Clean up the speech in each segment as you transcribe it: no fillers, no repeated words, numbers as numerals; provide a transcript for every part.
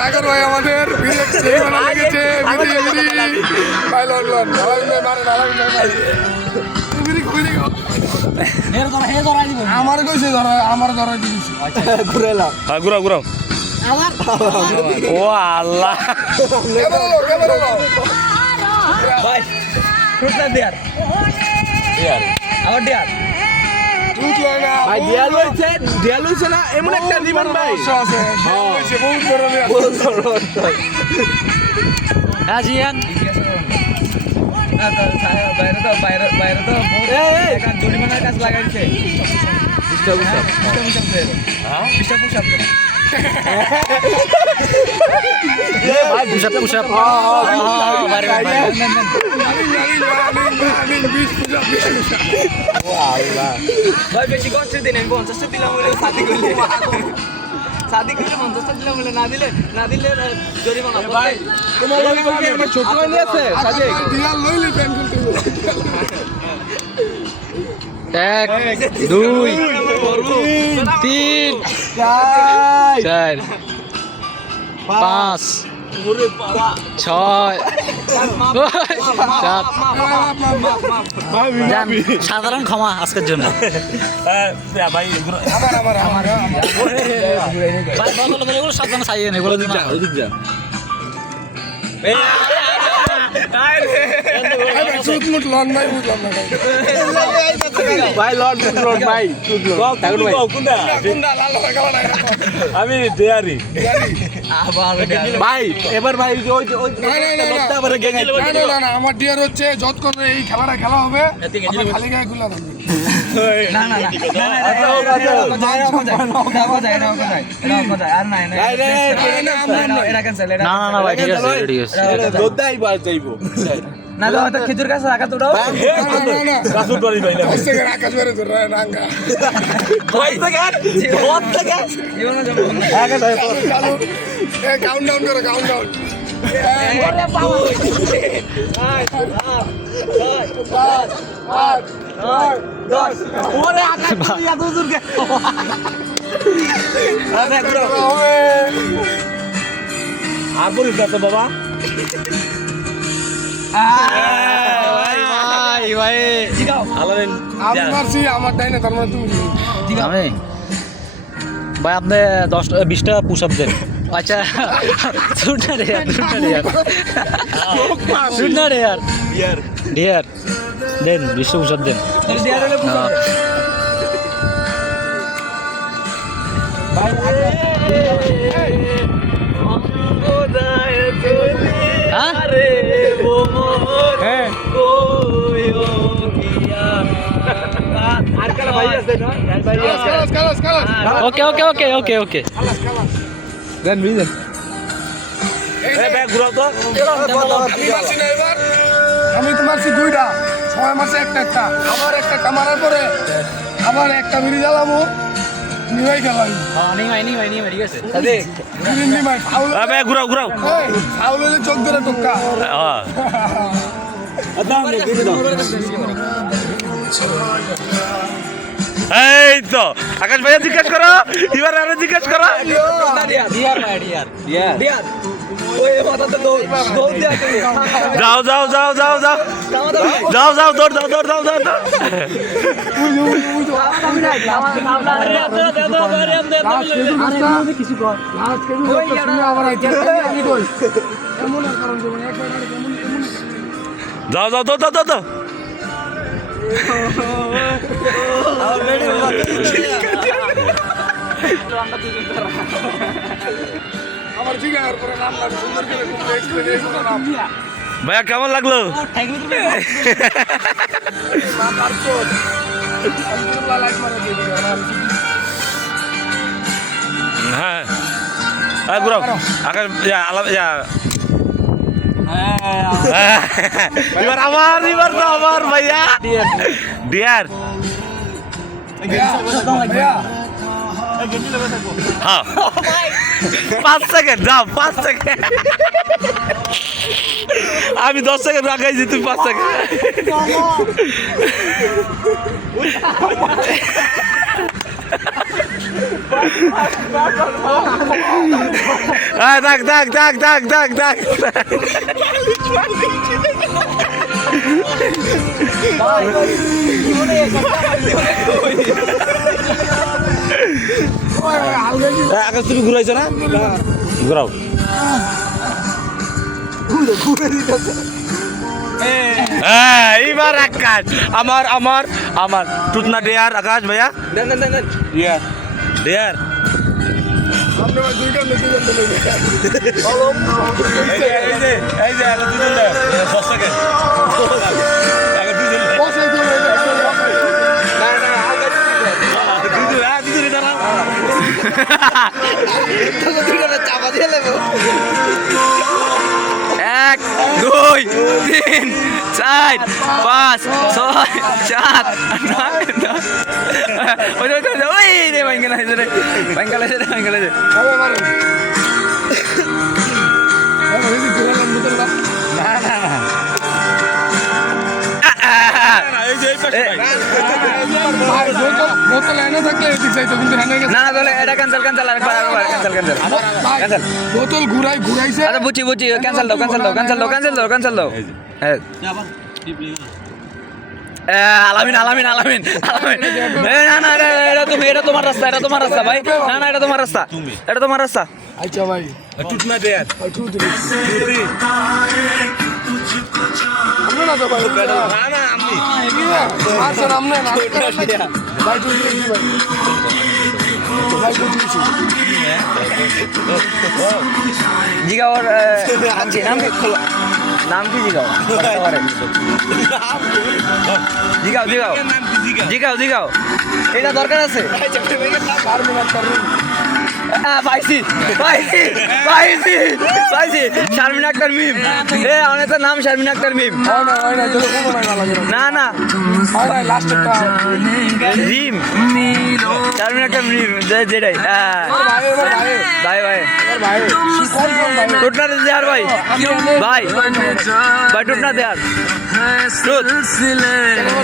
সাগর ভাই আমাদের সেই বানা লেগেছে ভাই লন লন মারে আমার কইছে ধরা আমার ধরা দিয়েছি ঘুরাইলাম হ্যাঁ ঘুরাও ঘুরাও ও আল্লাহ ভাই ফুটনা দেয়ার আবার দেয়ার ভাই দেয়াল হইছে না এমন একটা দিবেন ভাই হ্যাঁ জিয়ান বাইরে তো জরিমানার কাজ লাগাইছে ভাই বেশি কষ্ট দিন আমি 50টা দিলাম বলে শাদি করলে 50টা দিলাম বলে না দিলে জরিমানা ভাই তোমার লগে কি আমার ছোট ভাই আছে শাদি দিলাল লইলি প্যান করতে 1 2 3 4 5 6 সাধারণ ক্ষমা আজকের জন্য ভাই এগুলো সাধারণ চাইয়ে এগুলো আমি দেয়ারি ভাই এবার ভাই আমার ডিয়ার হচ্ছে যতক্ষণ এই খেলাটা খেলা হবে খালি গায়ে খুলে খেজুর গাছ রাখা তো আকাশ বেড়ে তোর রাঙ্গা কাউন্ট ডাউন করো কাউন্ট ডাউন আর বলিস না তো বাবা আমি মারছি আমার তাই না তার মানে তুমি আমি ভাই আপনি 10-20টা পুশ আপ দেন আচ্ছা শুননা রে यार ডিয়ার দেন 20টা পুশ আপ দেন ওকে ওকে ওকে ওকে ওকে দেন বিজন আমি তো মারছি দুইটা সবাই মারছে একটা আবার একটা মারার পরে আবার একটা বিড়ি জ্বালাবো নিভাই খেলাই ঘুরাও ঘুরাও ফাউল হলে চোখ ধরে টোকা এই তো আকাশ ভাইয়া জিজ্ঞেস করো এবার আরো জিজ্ঞেস করো যাও যাও যাও যাও যাও যাও যাও দৌড় দাও দৌড় দাও দৌড় দাও যাও যাও দৌড় দাও দৌড় দাও আমার জিগার পরে নাম লাগে সুন্দর করে এক্সপ্লেন নাম ভাইয়া কেমন লাগলো হ্যাঁ ঘুরাও আকাশ এবার এবার তো আমার ভাইয়া ডিয়ার হ্যাঁ 5 সেকেন্ড যাও 5 সেকেন্ড আমি 10 সেকেন্ড রাখাইছি তুই 5 সেকেন্ড থাক থাক থাক থাক থাক থাক আকাশ তুমি ঘুরাইছো না ঘুরাও এইবার আকাশ আমার আমার আমার টুটনা ডেয়ার আকাশ ভাইয়া দেন দেন দেন দেন ডেয়ার ডেয়ার আপনি ভাই দুইটা মেশিন এই যে আগে দুজন দেয় 10 সেকেন্ড আগে দুজন বসাই দিও না না হালকা দুজন দাঁড়াও তো দুটো চাপা দিয়ে নেবো 1 2 3 4 5 6 7 8 9 ওই রে বাঙ্গালা রে বাঙ্গালা রে হবে মারো আমি এই ঘুরালাম বোতল না এই যে এই পাশে ভাই বোতল এনে থাকলে এদিক যাইতো কিন্তু এনে গেছে না না তাহলে এটা ক্যান্সেল ক্যান্সেল আরেকবার ক্যান্সেল ক্যান্সেল ভাই Cancel. বোতল ঘুরাইছে আচ্ছা বুঝছি বুঝছি ক্যান্সেল দাও ক্যান্সেল দাও ক্যান্সেল দাও ক্যান্সেল দাও ক্যান্সেল দাও হ্যাঁ আলামিন আলামিন আলামিন আলামিন না না এটা তোমার রাস্তা এটা তোমার রাস্তা ভাই না না এটা তোমার রাস্তা এটা তোমার রাস্তা আচ্ছা ভাই টুটনা ডেয়ার আমরা না তো ভাই না না আমি আচ্ছা আমনে না ভাই তুই ভাই তুই জিগাও আর আনছি নাম কি খোলো নাম কি জিগাও জিগাও জিগাও জিগাও জিগাও এটা দরকার আছে পাইছি পাইছি পাইছি পাইছি শারমিন আক্তার মিম অনেক নাম শারমিন আক্তার মিম হয় না চলো কোনো না লাগে না না হয় না লাস্ট একটা রিম শারমিন আক্তার মিম যেটাই ভাই ভাই ভাই ভাই ভাই কোন ভাই টুটনা দেয়ার ভাই ভাই ভাই টুটনা দেয়ার টুট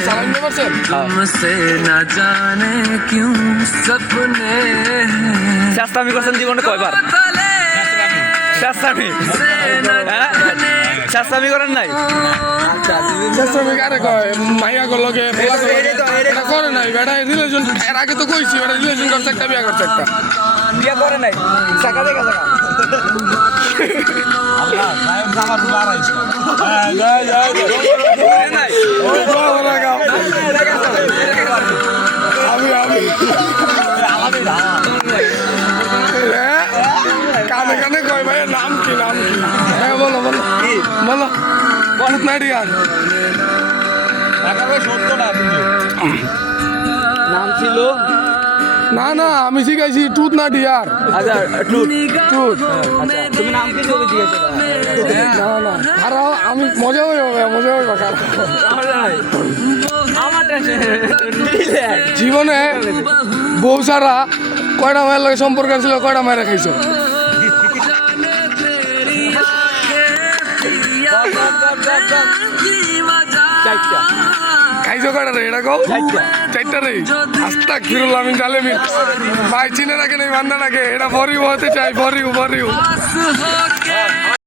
সালাম দিতে পারছেন हमसे न जाने क्यों सपने শাস্তামি করছেন জীবনে কয়বার শাস্তামি হ্যাঁ শাস্তামি করেন নাই শ্রমিক আরে কয় মাইয়া গুলোকে এটা করে নাই বেটা রিলেশন এর আগে তো কইছি বেটা রিলেশন করছে একটা বিয়া করছে একটা বিয়ে করে নাই চাকা দেখা চাকা করে নাই কানে কানে কয় ভাই নাম কি হ্যাঁ বলো বলো কি বলো বলো না ডিয়ার নাম ছিল না না আমি শিখাইছি টুথ না ডিয়ার আচ্ছা টুট টুথ আচ্ছা তুমি নাম কি ছিল জিজ্ঞাসা না না খারাপ আমি মজা হইব খারাপ আমার জীবনে বউ সারা কয়টা মায়ের লাগে সম্পর্ক ছিল কয়টা মায়ের খাইছো খাইছো কয়টা রে এটা কও চারটা রে আস্তাক ফিরুল্লাহ মিন জালেমিন ভাই চিনে রাখেন এই বান্দা রাখে এটা ফরিউ হতে চাই ফরিউ